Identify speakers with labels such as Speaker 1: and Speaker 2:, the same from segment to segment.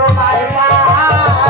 Speaker 1: তোমার মা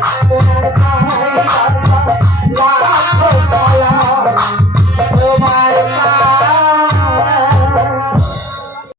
Speaker 1: the